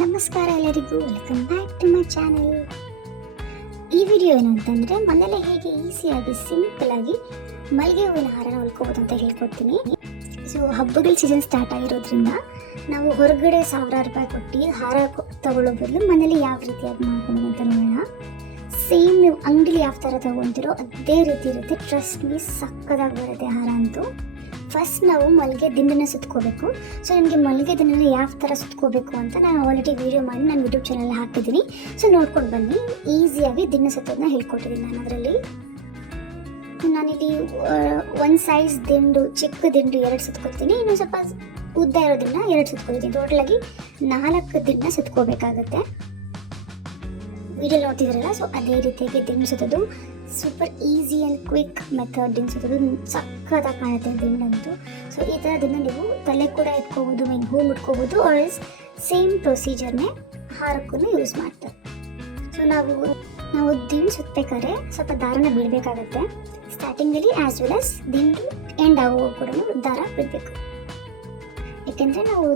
ನಮಸ್ಕಾರ ಎಲ್ಲರಿಗೂ, welcome back to my channel. ಈ ವಿಡಿಯೋ ಏನು ಅಂತಂದರೆ, ಮನೇಲೆ ಹೇಗೆ ಈಸಿಯಾಗಿ ಸಿಂಪಲಾಗಿ ಮಲ್ಲಿಗೆ ಹೂವಿನ ಹಾರನ ಹೊಲ್ಕೋಬೋದು ಅಂತ ಹೇಳ್ಕೊಡ್ತೀನಿ. ಸೊ ಹಬ್ಬಗಳ ಸೀಸನ್ ಸ್ಟಾರ್ಟ್ ಆಗಿರೋದ್ರಿಂದ ನಾವು ಹೊರಗಡೆ ಸಾವಿರಾರು ರೂಪಾಯಿ ಕೊಟ್ಟು ಹಾರ ತಗೊಳ್ಳೋ ಬದಲು ಮನೇಲಿ ಯಾವ ರೀತಿಯಾಗಿ ಮಾಡ್ಕೊಂಡು ಅಂತ ನೋಡೋಣ. ಸೇಮ್ ನೀವು ಅಂಗಡಿಲಿ ಯಾವ ಥರ ತೊಗೊತೀರೋ ಅದೇ ರೀತಿ ಇರುತ್ತೆ. ಟ್ರಸ್ಟ್ ಮೀ, ಸಕ್ಕದಾಗಿ ಬರುತ್ತೆ ಹಾರ ಅಂತೂ. ಫಸ್ಟ್ ನಾವು ಮಲ್ಲಿಗೆ ದಿಂಡನ್ನ ಸುತ್ಕೋಬೇಕು. ಸೊ ನಿಮಗೆ ಮಲ್ಲಿಗೆ ದಿಂಡನ್ನ ಯಾವ ಥರ ಸುತ್ಕೋಬೇಕು ಅಂತ ನಾನು ಆಲ್ರೆಡಿ ವೀಡಿಯೋ ಮಾಡಿ ನಾನು ಯೂಟ್ಯೂಬ್ ಚಾನಲ್ ಹಾಕಿದ್ದೀನಿ. ಸೊ ನೋಡ್ಕೊಂಡು ಬನ್ನಿ. ಈಸಿಯಾಗಿ ದಿಂಡ ಸುತ್ತೋದನ್ನ ಹೇಳ್ಕೊಟ್ಟಿದ್ದೀನಿ ನಾನು ಅದರಲ್ಲಿ. ನಾನಿಲ್ಲಿ ಒಂದು ಸೈಜ್ ದಿಂಡು, ಚಿಕ್ಕ ದಿಂಡು 2 ಸುತ್ಕೊತೀನಿ, ಇನ್ನೊಂದು ಸ್ವಲ್ಪ ಉದ್ದ ಇರೋದನ್ನ 2 ಸುತ್ಕೊತೀನಿ. ಟೋಟಲಾಗಿ 4 ದಿಂಡ ಸುತ್ಕೋಬೇಕಾಗತ್ತೆ. ವಿಡಿಯೋ ನೋಡ್ತಿದ್ರಲ್ಲ, ಸೊ ಅದೇ ರೀತಿಯಾಗಿ ದಿಂಡು ಸುತ್ತೋದು super easy and quick method. ದಿಂಡು ಸುತ್ತೋದು ಸಕ್ಕತ್ತಾಗಿ ಕಾಣುತ್ತೆ ದಿಂಡಂತೂ. ಸೊ ಈ ಥರ ದಿಂಡ ನೀವು ತಲೆ ಕೂಡ ಇಟ್ಕೋಬೋದು, ಮೀನ್ ಹೂ ಮುಟ್ಕೋಬೋದು, ಆರ್ ಸೇಮ್ ಪ್ರೊಸೀಜರ್ನೇ ಹಾರಕ್ಕೂ ಯೂಸ್ ಮಾಡ್ತಾರೆ. ಸೊ ನಾವು ದಿಂಡು ಸುತ್ತಬೇಕಾದ್ರೆ ಸ್ವಲ್ಪ ದಾರನ ಬಿಡಬೇಕಾಗತ್ತೆ ಸ್ಟಾರ್ಟಿಂಗಲ್ಲಿ, ಆ್ಯಸ್ ವೆಲ್ ಆಸ್ ದಿಂಡು ಎಂಡ್ ಆಗೋ ಕೂಡ ದಾರ ಬಿಡಬೇಕು. ಯಾಕೆಂದರೆ ನಾವು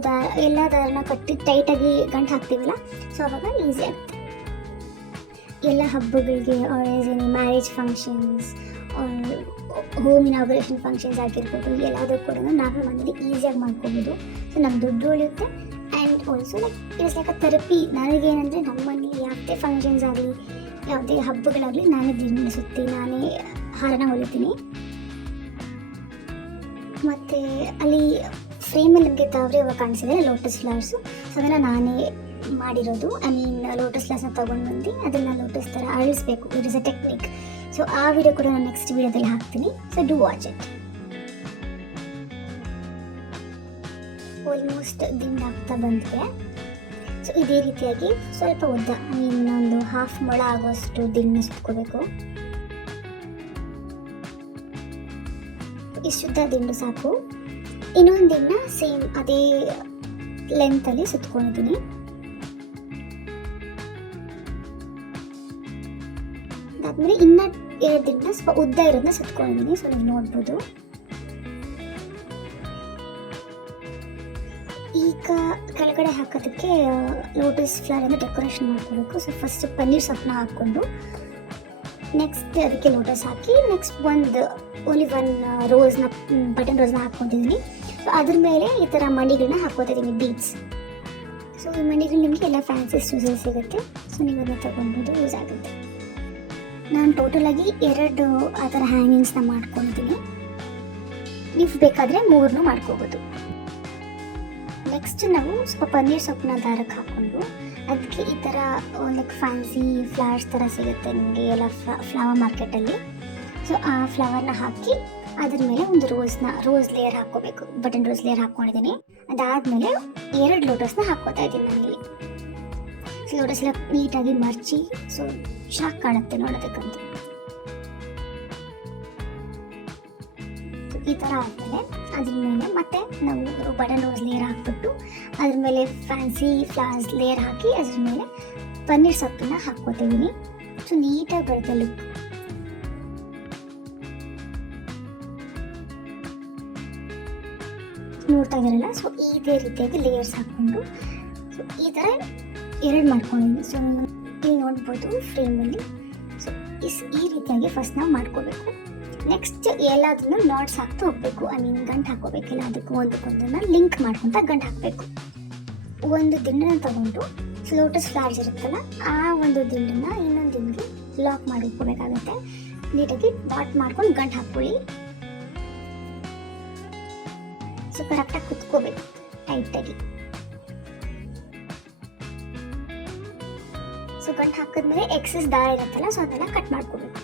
ಎಲ್ಲ ದಾರನ ಕಟ್ಟಿ ಟೈಟಾಗಿ ಗಂಟು ಹಾಕ್ತೀವಲ್ಲ, ಸೊ ಅವಾಗ ಈಸಿ ಆಗುತ್ತೆ. ಎಲ್ಲ ಹಬ್ಬಗಳಿಗೆ any marriage functions, home inauguration functions ಆಗಿರ್ಬೋದು, ಎಲ್ಲದೂ ಕೂಡ ನಾವೇ ಮನೇಲಿ ಈಸಿಯಾಗಿ ಮಾಡ್ಕೋಬೋದು. ಸೊ ನಮ್ಮ ದುಡ್ಡು ಉಳಿಯುತ್ತೆ and also it's like a therapy. ನನಗೇನೆಂದರೆ ನಮ್ಮ ಮನೇಲಿ ಯಾವುದೇ ಫಂಕ್ಷನ್ಸ್ ಆಗಲಿ, ಯಾವುದೇ ಹಬ್ಬಗಳಾಗಲಿ, ನಾನೇ ದಿಂಡ ಸುತ್ತಿ ನಾನೇ ಹಾರನ ಹೊಲಿತೀನಿ. ಮತ್ತು ಅಲ್ಲಿ ಫ್ರೇಮಲ್ಲಿ ನಮಗೆ ತಾವರೆ ಹೂವು ಕಾಣಿಸಿದೆ, ಲೋಟಸ್ ಫ್ಲವರ್ಸು. ಸೊ ಅದನ್ನು ನಾನೇ ಮಾಡಿರೋದು. ಲೋಟಸ್ ಫ್ಲವರ್ಸ್ನ ತೊಗೊಂಡು ಬಂದು ಅದನ್ನು ಲೋಟಸ್ ಥರ ಅಳಿಸ್ಬೇಕು. It is a technique. So ಆ ವಿಡಿಯೋ ಕೂಡ ನಾನು ನೆಕ್ಸ್ಟ್ ವಿಡಿಯೋದಲ್ಲಿ ಹಾಕ್ತೀನಿ. So do watch it. Almost ದಿಂಡು ಆಗ್ತಾ ಬಂದಿದೆ. ಸೊ ಇದೇ ರೀತಿಯಾಗಿ ಸ್ವಲ್ಪ ಉದ್ದ, ಒಂದು 1/2 ಮೊಳ ಆಗೋಷ್ಟು ದಿಂಡನ್ನ ಸುತ್ಕೋಬೇಕು. ಇಷ್ಟುದ್ದ ದಿಂಡು ಸಾಕು. ಇನ್ನೊಂದು ದಿಂಡನ್ನ ಸೇಮ್ ಅದೇ ಲೆಂತಲ್ಲಿ ಸುತ್ಕೊಂಡಿದ್ದೀನಿ. ಅದಾದ್ಮೇಲೆ ಇನ್ನ 2 ದಿಂಡನ್ನ ಸ್ವಲ್ಪ ಉದ್ದ ಇರೋದನ್ನ ಸುತ್ಕೊಂಡಿದ್ದೀನಿ. ಸೊ ನೀವು ನೋಡ್ಬೋದು. ಈಗ ಕೆಳಗಡೆ ಹಾಕೋದಕ್ಕೆ ಲೋಟಸ್ ಫ್ಲವರಿಂದ ಡೆಕೋರೇಷನ್ ಮಾಡ್ಕೋಬೇಕು. ಸೊ ಫಸ್ಟ್ ಪನ್ನೀರ್ ಸೊಪ್ಪನ್ನ ಹಾಕ್ಕೊಂಡು ನೆಕ್ಸ್ಟ್ ಅದಕ್ಕೆ ಲೋಟಸ್ ಹಾಕಿ, ನೆಕ್ಸ್ಟ್ ಓನ್ಲಿ 1 ರೋಸ್ನ, ಬಟನ್ ರೋಸ್ನ ಹಾಕ್ಕೊತಿದ್ದೀನಿ. ಸೊ ಅದ್ರ ಮೇಲೆ ಈ ಥರ ಮಣಿಗಳನ್ನ ಹಾಕ್ಕೊತಿದ್ದೀನಿ, ಬೀಡ್ಸ್. ಸೊ ಈ ಮಣಿಗಳು ನಿಮಗೆ ಎಲ್ಲ ಫ್ಯಾನ್ಸಿ ಸ್ಟೋರ್ಸಲ್ಲಿ ಸಿಗುತ್ತೆ. ಸೊ ನೀವು ಅದನ್ನ ತೊಗೊಬೋದು, ಯೂಸ್ ಆಗುತ್ತೆ. ನಾನು ಟೋಟಲಾಗಿ 2 ಆ ಥರ ಹ್ಯಾಂಗಿಂಗ್ಸ್ನ ಮಾಡ್ಕೊಂಡಿದ್ದೀನಿ. ನೀವು ಬೇಕಾದರೆ 3 ಮಾಡ್ಕೋಬೋದು. ನೆಕ್ಸ್ಟ್ ನಾವು ಸ್ವಲ್ಪ ಪನ್ನೀರ್ ಸೊಪ್ಪನ್ನ ದಾರಕ್ಕೆ ಹಾಕ್ಕೊಂಡು ಅದಕ್ಕೆ ಈ ಥರ ಲೈಕ್ ಫ್ಯಾನ್ಸಿ ಫ್ಲವರ್ಸ್ ಥರ ಸಿಗುತ್ತೆ ನಿಮಗೆ ಎಲ್ಲ ಫ್ಲವರ್ ಮಾರ್ಕೆಟಲ್ಲಿ. ಸೊ ಆ ಫ್ಲವರ್ನ ಹಾಕಿ ಅದ್ರ ಮೇಲೆ ಒಂದು ರೋಸ್ ಲೇಯರ್ ಹಾಕ್ಕೋಬೇಕು. ಬಟನ್ ರೋಸ್ ಲೇಯರ್ ಹಾಕ್ಕೊಂಡಿದ್ದೀನಿ. ಅದಾದಮೇಲೆ 2 ಲೋಟಸ್ನ ಹಾಕ್ಕೋತಾ ಇದ್ದೀನಿ ನಾನಿಲ್ಲಿ. ಸೊ ಲೋಟಸ್ ಎಲ್ಲ ನೀಟಾಗಿ ಮರ್ಚಿ, ಸೊ ಶಾಕ್ ಕಾಣುತ್ತೆ ನೋಡೋದಕ್ಕಂತ. ಈ ಥರ ಆದಮೇಲೆ ಅದ್ರ ಮೇಲೆ ಮತ್ತೆ ನಾವು ಬಟನ್ ರೋಸ್ ಲೇಯರ್ ಹಾಕ್ಬಿಟ್ಟು ಅದ್ರ ಮೇಲೆ ಫ್ಯಾನ್ಸಿ ಫ್ಲವರ್ಸ್ ಲೇಯರ್ ಹಾಕಿ ಅದ್ರ ಮೇಲೆ ಪನ್ನೀರ್ ಸೊಪ್ಪನ್ನ ಹಾಕ್ಕೋತಿದ್ದೀನಿ. ಸೊ ನೀಟಾಗಿ ಬರುತ್ತೆ ಲುಕ್. ನೋಡ್ತಾ ಇದ್ದಾರಲ್ಲ, ಸೊ ಇದೇ ರೀತಿಯಾಗಿ ಲೇಯರ್ಸ್ ಹಾಕ್ಕೊಂಡು ಸೊ ಈ ಥರ 2 ಮಾಡ್ಕೊಂಡಿದ್ದೀನಿ. ಸೊ ಇಲ್ಲಿ ನೋಡ್ಬೋದು ಫ್ರೇಮಲ್ಲಿ. ಸೊ ಈ ರೀತಿಯಾಗಿ ಫಸ್ಟ್ ನಾವು ಮಾಡ್ಕೋಬೇಕು. ನೆಕ್ಸ್ಟ್ ಎಲ್ಲದನ್ನು ನಾಟ್ಸ್ ಹಾಕ್ತಾ ಹೋಗಬೇಕು. ಗಂಟು ಹಾಕೋಬೇಕಿಲ್ಲ, ಅದಕ್ಕೆ ಒಂದಕ್ಕೊಂದನ್ನು ಲಿಂಕ್ ಮಾಡ್ಕೊತ ಗಂಟು ಹಾಕಬೇಕು. ಒಂದು ದಿಂಡನ್ನ ತಗೊಂಡು ಲೋಟಸ್ ಫ್ಲವರ್ಸ್ ಇರುತ್ತಲ್ಲ, ಆ ಒಂದು ದಿಂಡನ್ನ ಇನ್ನೊಂದು ದಿಂಡಿಗೆ ಲಾಕ್ ಮಾಡಿ ಇಟ್ಕೋಬೇಕಾಗುತ್ತೆ. ನೀಟಾಗಿ ಡಾಟ್ ಮಾಡ್ಕೊಂಡು ಗಂಟು ಹಾಕ್ಕೊಳ್ಳಿ. ಸೊ ಕರೆಕ್ಟಾಗಿ ಕುತ್ಕೋಬೇಕು ಟೈಟಾಗಿ. ಸೊ ಗಂಟು ಹಾಕಿದ್ಮೇಲೆ ಎಕ್ಸಸ್ ದಾರ ಇರುತ್ತಲ್ಲ, ಸೊ ಅದೆಲ್ಲ ಕಟ್ ಮಾಡ್ಕೋಬೇಕು.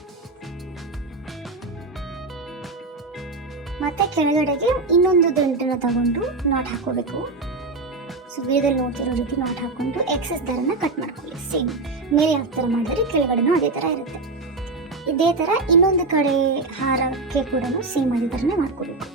ಮತ್ತೆ ಕೆಳಗಡೆಗೆ ಇನ್ನೊಂದು ದಿಂಡನ್ನ ತಗೊಂಡು ನಾಟ್ ಹಾಕೋಬೇಕು. ಸೊ ವಿಡಿಯೋದಲ್ಲಿ ನೋಡ್ತಿರೋ ರೀತಿ ನಾಟ್ ಹಾಕೊಂಡು ಎಕ್ಸಸ್ ದಾರನ ಕಟ್ ಮಾಡ್ಕೊಳ್ಳಿ. ಸೇಮ್ ಮೇಲೆ ಯಾವ ಥರ ಮಾಡಿದ್ರೆ ಕೆಳಗಡೆನೂ ಅದೇ ಥರ ಇರುತ್ತೆ. ಇದೇ ಥರ ಇನ್ನೊಂದು ಕಡೆ ಹಾರಕ್ಕೆ ಕೂಡ ಸೇಮ್ ಅದೇ ಥರನೇ ಮಾಡ್ಕೋಬೇಕು.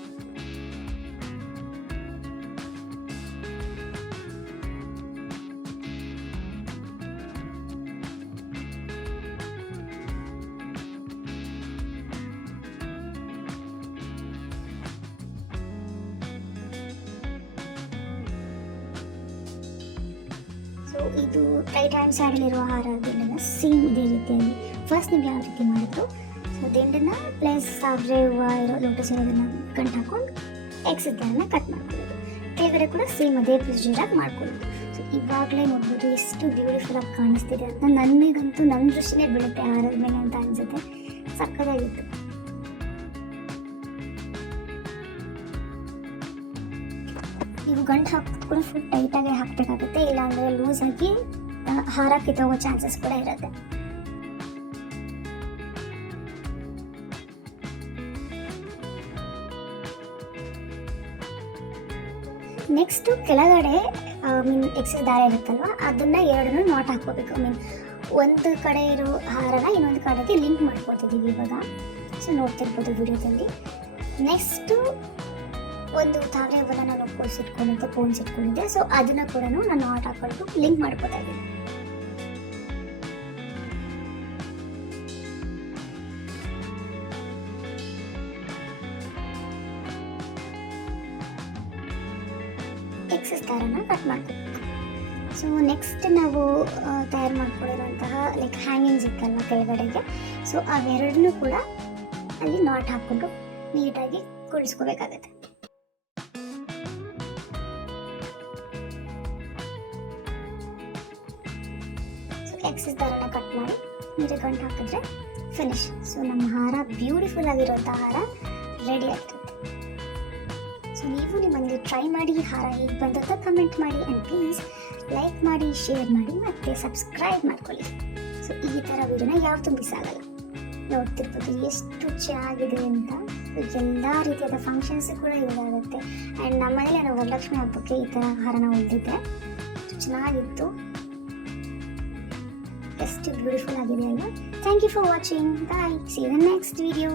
ಸೊ ಇದು ರೈಟ್ ಹ್ಯಾಂಡ್ ಸೈಡಲ್ಲಿರುವ ಹಾರ ದಿಂಡನ್ನ ಸೇಮ್ ಇದೇ ರೀತಿಯಾಗಿ ಫಸ್ಟ್ ನೀವು ಯಾವ ರೀತಿ ಮಾಡಿದ್ರು ಸೊ ದಿಂಡನ್ನ ಪ್ಲಸ್ ಸಾವಿರ ಹೂವು ಇರೋ ಲೋಟಸ್ ಇರೋದನ್ನ ಗಂಟು ಹಾಕೊಂಡು ಎಕ್ಸಿಸ್ ದಾರನ ಕಟ್ ಮಾಡ್ಕೊಳ್ಳೋದು. ಕೆಳಗಡೆ ಕೂಡ ಸೇಮ್ ಅದೇ ಪ್ರೊಸೀಜರಾಗಿ ಮಾಡ್ಕೊಳ್ಳೋದು. ಸೊ ಇವಾಗಲೇ ನೋಡ್ಬೋದು ಎಷ್ಟು ಬ್ಯೂಟಿಫುಲ್ ಆಗಿ ಕಾಣಿಸ್ತಿದೆ ಅಂತ. ನನಗಂತೂ ನನ್ನ ದೃಷ್ಟಿನೇ ಬೀಳುತ್ತೆ ಹಾರದ ಮೇಲೆ ಅಂತ ಅನ್ಸುತ್ತೆ. ಸಕ್ಕತ್ತಾಗಿತ್ತು. ನೀವು ಗಂಟು ಹಾಕೋದು ಕೂಡ ಫುಲ್ ಟೈಟಾಗಿ ಹಾಕಬೇಕಾಗುತ್ತೆ, ಇಲ್ಲಾಂದರೆ ಲೂಸ್ ಆಗಿ ಹಾರ ಕಿತ್ತೋಗೋ ಚಾನ್ಸಸ್ ಕೂಡ ಇರುತ್ತೆ. ನೆಕ್ಸ್ಟು ಕೆಳಗಡೆ ಎಕ್ಸಸ್ ದಾರ ಇರುತ್ತಲ್ವ ಅದನ್ನು ಎರಡನ್ನೂ ನಾಟ್ ಹಾಕ್ಕೋಬೇಕು. ಒಂದು ಕಡೆ ಇರೋ ಹಾರನ ಇನ್ನೊಂದು ಕಡೆಗೆ ಲಿಂಕ್ ಮಾಡ್ಕೊತಿದ್ದೀವಿ ಇವಾಗ. ಸೊ ನೋಡ್ತಿರ್ಬೋದು ವಿಡಿಯೋದಲ್ಲಿ. ನೆಕ್ಸ್ಟು ಒಂದು ತಾವರೆ ಹೂವನ್ನ ನಾನು ಪೋಣಿಸಿಟ್ಕೊಂಡಿದ್ದೆ. ಸೊ ಅದನ್ನು ಕೂಡ ನಾನು ನಾಟ್ ಹಾಕೊಂಡು ಲಿಂಕ್ ಮಾಡ್ಕೊತಾ ಇದ್ದೀನಿ. ಎಕ್ಸಸ್ ದಾರನ ಕಟ್ ಮಾಡ್ಕೋಬೇಕು. ಸೊ ನೆಕ್ಸ್ಟ್ ನಾವು ತಯಾರು ಮಾಡ್ಕೊಂಡಿರುವಂತಹ ಲೈಕ್ ಹ್ಯಾಂಗಿಂಗ್ಸ್ ಇತ್ತಲ್ವ ಕೆಳಗಡೆಗೆ, ಸೊ ಅವೆರಡನ್ನೂ ಕೂಡ ಅಲ್ಲಿ ನಾಟ್ ಹಾಕ್ಕೊಂಡು ನೀಟಾಗಿ ಕೂಡಿಸ್ಕೋಬೇಕಾಗತ್ತೆ. ಸೊ ಎಕ್ಸಸ್ ದಾರನ ಕಟ್ ಮಾಡಿ ನೀಟಾಗಿ ಗಂಟು ಹಾಕಿದ್ರೆ ಫಿನಿಶ್. ಸೊ ನಮ್ಮ ಹಾರ ಬ್ಯೂಟಿಫುಲ್ ಆಗಿರುವಂಥ ಹಾರ ರೆಡಿ ಆಗ್ತದೆ. ಸೊ ನೀವು ನಿಮ್ಮ ಮನೇಲಿ ಟ್ರೈ ಮಾಡಿ, ಹಾರ ಹೇಗೆ ಬಂದಂತ ಕಮೆಂಟ್ ಮಾಡಿ. ಆ್ಯಂಡ್ ಪ್ಲೀಸ್ ಲೈಕ್ ಮಾಡಿ, ಶೇರ್ ಮಾಡಿ, ಮತ್ತು ಸಬ್ಸ್ಕ್ರೈಬ್ ಮಾಡ್ಕೊಳ್ಳಿ. ಸೊ ಈ ಥರ ವಿಡಿಯೋನ ಯಾವತ್ತೂ ಮಿಸ್ ಆಗಲ್ಲ. ನೋಡ್ತಿರ್ಬೋದು ಎಷ್ಟು ಚೆನ್ನಾಗಿದೆ ಅಂತ. ಎಲ್ಲ ರೀತಿಯಾದ ಫಂಕ್ಷನ್ಸ್ ಕೂಡ ಇದಾಗುತ್ತೆ. ಆ್ಯಂಡ್ ನಮ್ಮ ಮನೇಲಿ ನಾನು ವರಲಕ್ಷ್ಮಿ ಹಬ್ಬಕ್ಕೆ ಈ ಥರ ಹಾರನ ಹೊಲ್ದಿದ್ದೆ. ಚೆನ್ನಾಗಿತ್ತು. ಎಷ್ಟು ಬ್ಯೂಟಿಫುಲ್ ಆಗಿದೆ ಅಲ್ವಾ. Thank you for watching. Bye. See you in next video.